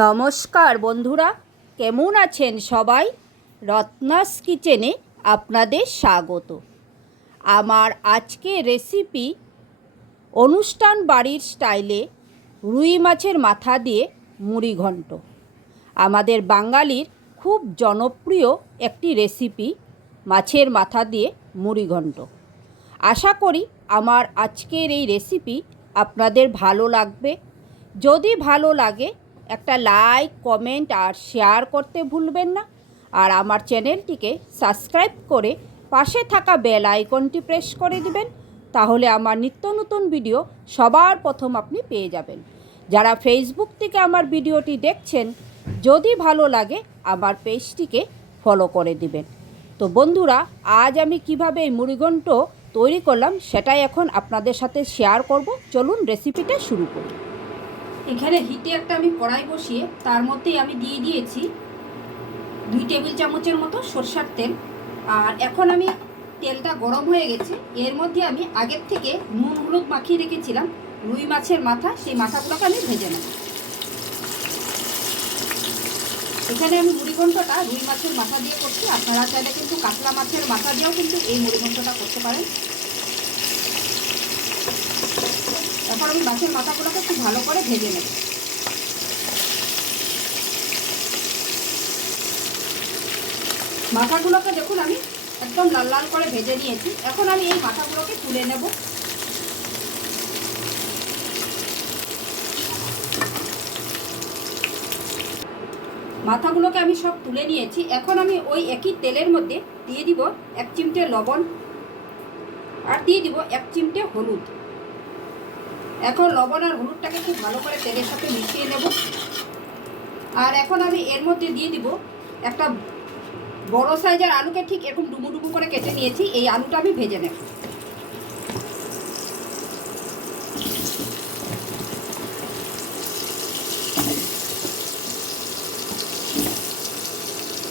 নমস্কার বন্ধুরা, কেমন আছেন সবাই? রত্নাস কিচেনে আপনাদের স্বাগত। আমার আজকে রেসিপি অনুষ্ঠান বাড়ির স্টাইলে রুই মাছের মাথা দিয়ে মুড়ি ঘন্ট। আমাদের বাঙালির খুব জনপ্রিয় একটি রেসিপি মাছের মাথা দিয়ে মুড়ি ঘন্ট। আশা করি আমার আজকের এই রেসিপি আপনাদের ভালো লাগবে। যদি ভালো লাগে একটা লাইক কমেন্ট আর শেয়ার করতে ভুলবেন না। আর আমার চ্যানেলটিকে সাবস্ক্রাইব করে পাশে থাকা বেল আইকনটি প্রেস করে দিবেন। তাহলে আমার নিত্য নতুন ভিডিও সবার প্রথম আপনি পেয়ে যাবেন। যারা ফেসবুক থেকে আমার ভিডিওটি দেখছেন, যদি ভালো লাগে আমার পেজটিকে ফলো করে দিবেন। তো বন্ধুরা, আজ আমি কীভাবে এই মুড়িঘণ্ট তৈরি করলাম, সেটাই এখন আপনাদের সাথে শেয়ার করব। চলুন রেসিপিটা শুরু করি। এখানে হিটে একটা আমি কড়াই বসিয়ে তার মধ্যেই আমি দিয়ে দিয়েছি দুই টেবিল চামচের মতো সরষার তেল। আর এখন আমি তেলটা গরম হয়ে গেছে। এর মধ্যে আমি আগের থেকে নুন হলুদ মাখিয়ে রেখেছিলাম। রুই মাছের মাথা, সেই মাথাগুলোকে আমি ভেজে নেব। এখানে আমি মুড়িঘণ্টটা রুই মাছের মাথা দিয়ে করছি। আপনারা চাইলে কিন্তু কাতলা মাছের মাথা দিয়েও কিন্তু এই মুড়িঘণ্টটা করতে পারেন। এখন আমি মাছের মাথাগুলোকে খুব ভালো করে ভেজে নেব। মাথাগুলোকে দেখুন, আমি একদম লাল লাল করে ভেজে নিয়েছি। এখন আমি এই মাথাগুলোকে তুলে নেব। মাথাগুলোকে আমি সব তুলে নিয়েছি। এখন আমি ওই একই তেলের মধ্যে দিয়ে দিব এক চিমটে লবণ আর দিয়ে দিব এক চিমটে হলুদ। এখন লবণ আর হলুদটাকে খুব ভালো করে তেলের সাথে মিশিয়ে নেব। আর এখন আমি এর মধ্যে দিয়ে দিব একটা বড় সাইজের আলুকে ঠিক এরকম ডুবু ডুবু করে কেটে নিয়েছি। এই আলুটা আমি ভেজে নেব।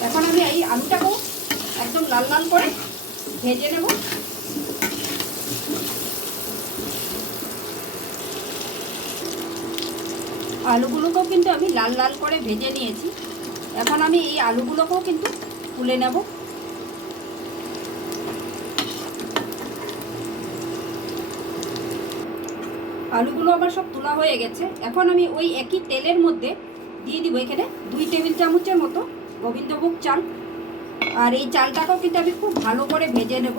এখন আমি এই আলুটাকেও একদম লাল লাল করে ভেজে নেব। আলুগুলোকেও কিন্তু আমি লাল লাল করে ভেজে নিয়েছি। এখন আমি এই আলুগুলোকেও কিন্তু তুলে নেব। আলুগুলো আমার সব তোলা হয়ে গেছে। এখন আমি ওই একই তেলের মধ্যে দিয়ে দিব এখানে দুই টেবিল চামচের মতো গোবিন্দভোগ চাল। আর এই চালটাকেও কিন্তু আমি খুব ভালো করে ভেজে নেব।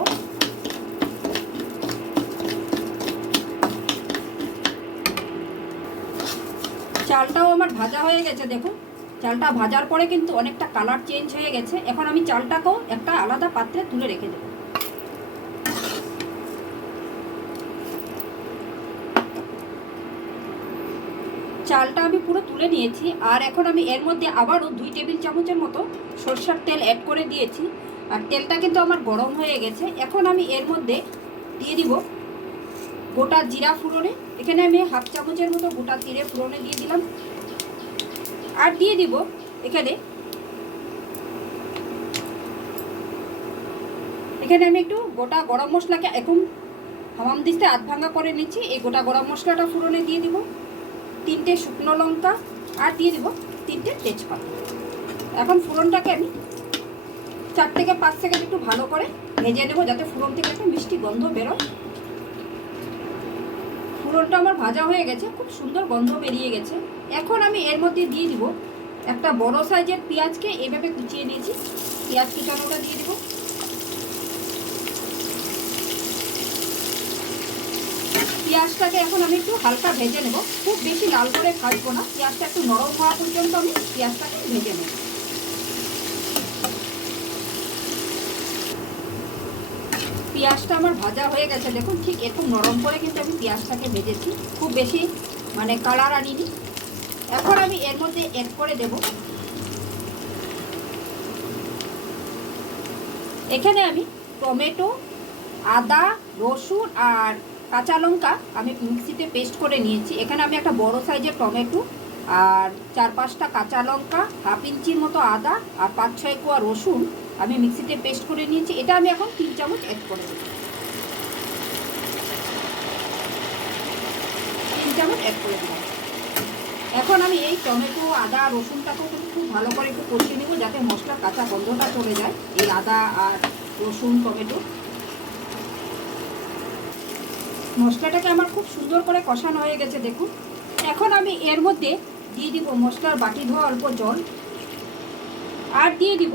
চালটাও আমার ভাজা হয়ে গেছে, দেখুন। চালটা ভাজার পরে কিন্তু অনেকটা কালার চেঞ্জ হয়ে গেছে। এখন আমি চালটাকেও একটা আলাদা পাত্রে তুলে রেখে দেবো। চালটা আমি পুরো তুলে নিয়েছি, আর এখন আমি এর মধ্যে আবারও দুই টেবিল চামচের মতো সরষার তেল অ্যাড করে দিয়েছি। আর তেলটা কিন্তু আমার গরম হয়ে গেছে। এখন আমি এর মধ্যে দিয়ে দিব গোটা জিরা ফুরনে, এখানে আমি হাফ চামচের মতো গোটা জিরে ফুরনে দিয়ে দিলাম। আর দিয়ে দিব এখানে এখানে আমি একটু গোটা গরম মশলাকে এখন হামাম দিস্তে আধ ভাঙা করে নিচ্ছি। এই গোটা গরম মশলাটা ফুরনে দিয়ে দিব, তিনটে শুকনো লঙ্কা, আর দিয়ে দিব তিনটে তেজপাতা। এখন ফুরনটাকে আমি চার থেকে পাঁচ সেকেন্ড একটু ভালো করে ভেজে নেব, যাতে ফুরন থেকে একটা মিষ্টি গন্ধ বেরোয়। ফুরনটা আমার ভাজা হয়ে গেছে, খুব সুন্দর গন্ধ বেরিয়ে গেছে। এখন আমি এর মধ্যে দিয়ে দিব একটা বড় সাইজের পেঁয়াজকে, এভাবে কুচিয়ে নিয়েছি পেঁয়াজ কুচানোটা দিয়ে দিব। পেঁয়াজটাকে এখন আমি একটু হালকা ভেজে নেব। খুব বেশি লাল করে ভাজবো না। পেঁয়াজটা একটু নরম হওয়া পর্যন্ত আমি পেঁয়াজটাকে ভেজে নেব। পেঁয়াজটা আমার ভাজা হয়ে গেছে। দেখুন ঠিক এরকম নরম করে কিন্তু আমি পেঁয়াজটাকে ভেজেছি। খুব বেশি মানে কালার আনিনি। এখন আমি এর মধ্যে এড করে দেব। এখানে আমি টমেটো, আদা, রসুন আর কাঁচা লঙ্কা আমি মিক্সিতে পেস্ট করে নিয়েছি। এখানে আমি একটা বড় সাইজের টমেটো আর চার পাঁচটা কাঁচা লঙ্কা, হাফ ইঞ্চির মতো আদা আর পাঁচ ছয় কোয়া রসুন আমি মিক্সিতে পেস্ট করে নিয়েছি, এটা আমি এখন তিন চামচ অ্যাড করে দেবো। তিন চামচ অ্যাড করে দিলাম এখন আমি এই টমেটো, আদা, রসুনটাকেও কিন্তু খুব ভালো করে একটু কষিয়ে নেব যাতে মশলার কাঁচা গন্ধটা চলে যায়, এই আদা আর রসুন, টমেটো। মশলাটাকে আমার খুব সুন্দর করে কষানো হয়ে গেছে, দেখুন। এখন আমি এর মধ্যে দিয়ে দিব মশলার বাটি ধোয়া অল্প জল। আর দিয়ে দিব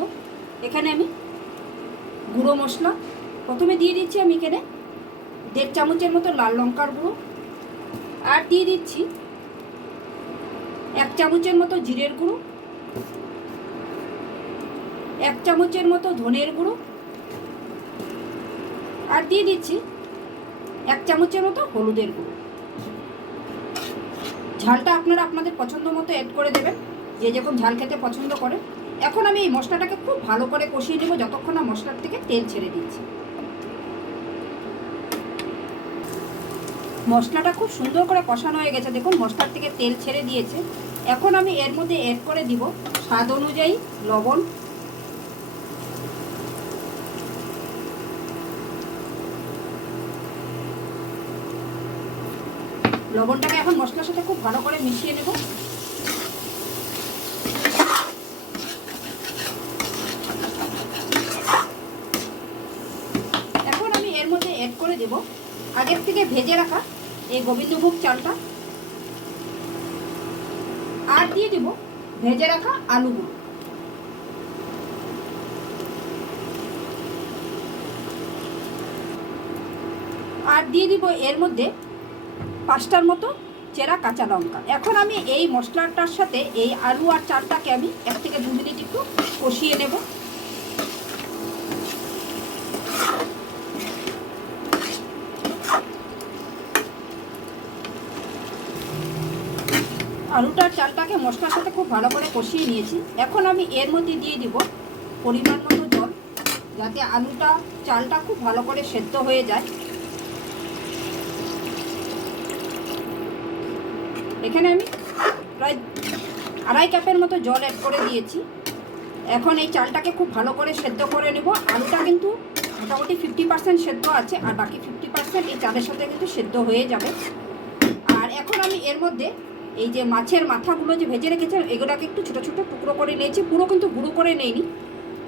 এখানে আমি গুঁড়ো মশলা প্রথমে দিয়ে দিচ্ছি আমি এখানে দেড় চামচের মতো লাল লঙ্কার গুঁড়ো। আর দিয়ে দিচ্ছি এক চামচের মতো জিরের গুঁড়ো। এক চামচের মতো ধনের গুঁড়ো। আর দিয়ে দিচ্ছি এক চামচের মতো হলুদের গুঁড়ো। ঝালটা আপনারা আপনাদের পছন্দ মতো অ্যাড করে দেবেন। যে যেরকম ঝাল খেতে পছন্দ করে। এখন আমি এই মশলাটাকে খুব ভালো করে কষিয়ে নেব যতক্ষণ না মশলার থেকে তেল ছেড়ে দিচ্ছি মশলাটা খুব সুন্দর করে কষানো হয়ে গেছে। দেখুন, মশলার থেকে তেল ছেড়ে দিয়েছে। এখন আমি এর মধ্যে অ্যাড করে দিব স্বাদ অনুযায়ী লবণ। লবণটাকে এখন মশলার সাথে খুব ভালো করে মিশিয়ে নেব এখন আমি এর মধ্যে অ্যাড করে দেব আগের থেকে ভেজে রাখা এই গোবিন্দভোগ চালটা। আর দিয়ে দেব ভেজে রাখা আলুগুলো। আর দিয়ে দিব এর মধ্যে পাঁচটার মতো চেরা কাঁচা লঙ্কা। এখন আমি এই মশলাটার সাথে এই আলু আর চালটাকে আমি এক থেকে দু মিনিট একটু কষিয়ে নেব। আলুটা আর চালটাকে মশলার সাথে খুব ভালো করে কষিয়ে নিয়েছি। এখন আমি এর মধ্যে দিয়ে দিব পরিমাণ মতো জল, যাতে আলুটা, চালটা খুব ভালো করে সেদ্ধ হয়ে যায়। এখানে আমি প্রায় আড়াই কাপের মতো জল অ্যাড করে দিয়েছি। এখন এই চালটাকে খুব ভালো করে সেদ্ধ করে নেব। আলুটা কিন্তু মোটামুটি ফিফটি পার্সেন্ট সেদ্ধ আছে, আর বাকি ফিফটি পার্সেন্ট এই চালের সাথে কিন্তু সেদ্ধ হয়ে যাবে। আর এখন আমি এর মধ্যে এই যে মাছের মাথাগুলো যে ভেজে রেখেছেন এগুলোকে একটু ছোটো ছোটো টুকরো করে নিয়েছি। পুরো কিন্তু গুঁড়ো করে নেইনি।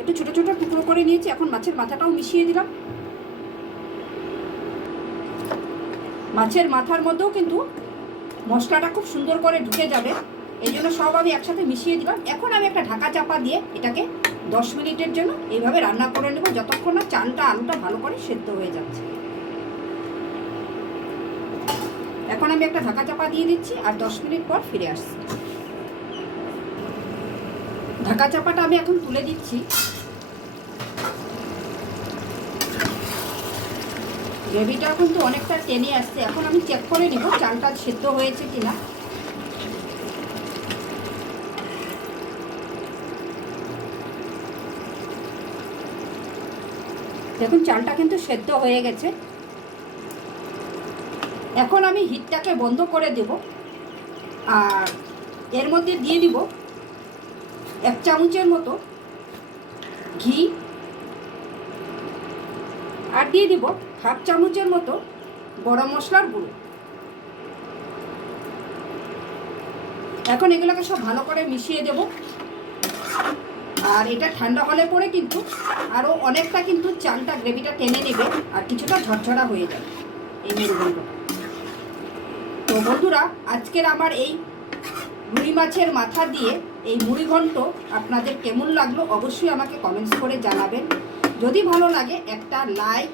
একটু ছোটো ছোটো টুকরো করে নিয়েছি। এখন মাছের মাথাটাও মিশিয়ে দিলাম। মাছের মাথার মধ্যেও কিন্তু মশলাটা খুব সুন্দর করে ঢুকে যাবে। এই জন্য সব আমি একসাথে মিশিয়ে দিলাম। এখন আমি একটা ঢাকা চাপা দিয়ে এটাকে দশ মিনিটের জন্য এইভাবে রান্না করে নেব, যতক্ষণ না চালটা আলুটা ভালো করে সেদ্ধ হয়ে যাচ্ছে। এখন আমি একটা ঢাকা চাপা দিয়ে দিচ্ছি আর দশ মিনিট পর ফিরে আসছি। ঢাকা চাপাটা আমি এখন তুলে দিচ্ছি। গ্রেভিটাও কিন্তু অনেকটা টেনে আসছে। এখন আমি চেক করে নিব চালটা সেদ্ধ হয়েছে কিনা। দেখুন, চালটা কিন্তু সেদ্ধ হয়ে গেছে। এখন আমি হিটটাকে বন্ধ করে দেব। আর এর মধ্যে দিয়ে দিব এক চামচের মতো ঘি। আর দিয়ে দিব হাফ চামচের মতো গরম মশলার গুঁড়ো। এখন এগুলোকে সব ভালো করে মিশিয়ে দেব। আর এটা ঠান্ডা হলে পরে কিন্তু আরও অনেকটা কিন্তু চালটা গ্রেভিটা টেনে নেবে আর কিছুটা ঝরঝরা হয়ে যাবে। এই মেরুদণ্ডটা তো বন্ধুরা, আজকের আমার এই রুই মাছের মাথা দিয়ে এই মুড়িঘণ্ট আপনাদের কেমন লাগল অবশ্যই আমাকে কমেন্টস করে জানাবেন। যদি ভালো লাগে, একটা লাইক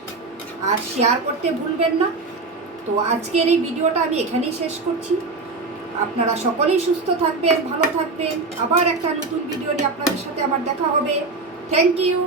আর শেয়ার করতে ভুলবেন না। তো আজকের এই ভিডিওটা আমি এখানেই শেষ করছি। আপনারা সকলেই সুস্থ থাকবেন, ভালো থাকবেন। আবার একটা নতুন ভিডিও নিয়ে আপনাদের সাথে আমার দেখা হবে। Thank you